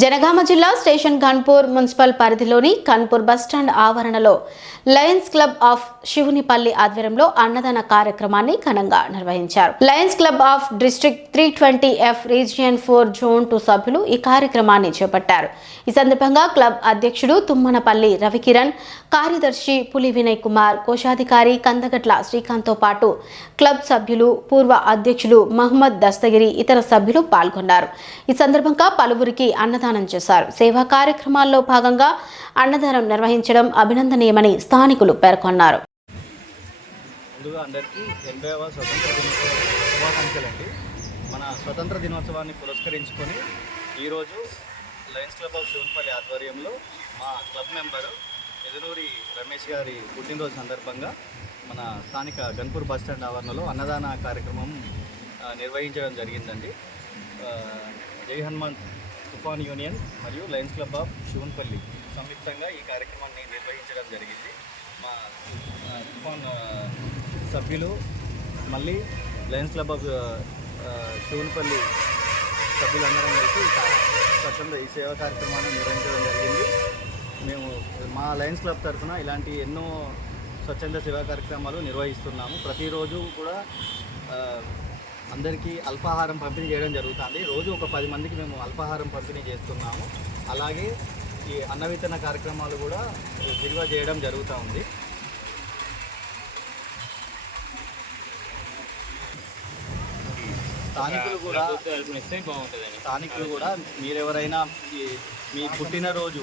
జనగామ జిల్లా station Kanpur municipal పరిధిలోని Kanpur bus stand ఆవరణలో లయన్స్ క్లబ్ ఆఫ్ శివునిపల్లి ఆధ్వర్యంలో అన్నదాన కార్యక్రమాన్ని ఘనంగా నిర్వహించారు. Lions club of district 320F region 4 zone 2 సభ్యులు ఈ కార్యక్రమాన్ని చేపట్టారు. ఈ సందర్భంగా క్లబ్ అధ్యక్షుడు తుమ్మనపల్లి రవికిరణ్, కార్యదర్శి పులి వినయ్ కుమార్, కోశాధికారి కందగట్ల శ్రీకాంత్ తో పాటు క్లబ్ సభ్యులు, పూర్వ అధ్యక్షులు మహమ్మద్ దస్తగిరి ఇతర సభ్యులు పాల్గొన్నారు. ఈ సందర్భంగా పలువురికి అన్నదానం చేశారు. సేవా కార్యక్రమాల్లో భాగంగా అన్నదానం నిర్వహించడం అభినందనీయమని స్థానికులు పేర్కొన్నారు. ముందుగా అందరికీ 80వ స్వతంత్ర దినోత్సవ శుభాకాంక్షలండి. మన స్వతంత్ర దినోత్సవాన్ని పురస్కరించుకొని ఈరోజు లయన్స్ క్లబ్ ఆఫ్ శివునిపల్లి ఆధ్వర్యంలో మా క్లబ్ మెంబరు ఎదునూరి రమేష్ గారి పుట్టినరోజు సందర్భంగా మన స్థానిక గన్పూర్ బస్టాండ్ ఆవరణలో అన్నదాన కార్యక్రమం నిర్వహించడం జరిగిందండి. జై హనుమాన్ తుఫాన్ యూనియన్ మరియు లయన్స్ క్లబ్ ఆఫ్ శివునిపల్లి సంయుక్తంగా ఈ కార్యక్రమాన్ని నిర్వహించడం జరిగింది. మా తుఫాన్ సభ్యులు మళ్ళీ లయన్స్ క్లబ్ ఆఫ్ శివునిపల్లి సభ్యులందరం కలిసి స్వచ్ఛంద ఈ సేవా కార్యక్రమాన్ని నిర్వహించడం జరిగింది. మేము మా లయన్స్ క్లబ్ తరఫున ఇలాంటి ఎన్నో స్వచ్ఛంద సేవా కార్యక్రమాలు నిర్వహిస్తున్నాము. ప్రతిరోజు కూడా అందరికీ అల్పాహారం పంపిణీ చేయడం జరుగుతుంది. రోజు ఒక 10 మందికి మేము అల్పాహారం పంపిణీ చేస్తున్నాము. అలాగే ఈ అన్న వితరణ కార్యక్రమాలు కూడా విరిగా చేయడం జరుగుతూ ఉంది. స్థానికులు కూడా మీరెవరైనా మీ పుట్టినరోజు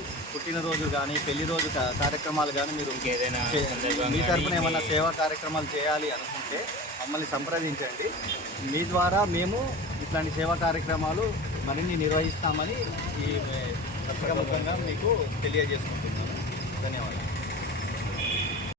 కానీ పెళ్లి రోజు కార్యక్రమాలు కానీ మీరు మీ తరఫున ఏమన్నా సేవా కార్యక్రమాలు చేయాలి అనుకుంటే మమ్మల్ని సంప్రదించండి. మీ ద్వారా మేము ఇట్లాంటి సేవా కార్యక్రమాలు మరిన్ని నిర్వహిస్తామని ఈ పత్రికాముఖంగా మీకు తెలియజేసుకుంటున్నాను. ధన్యవాదాలు.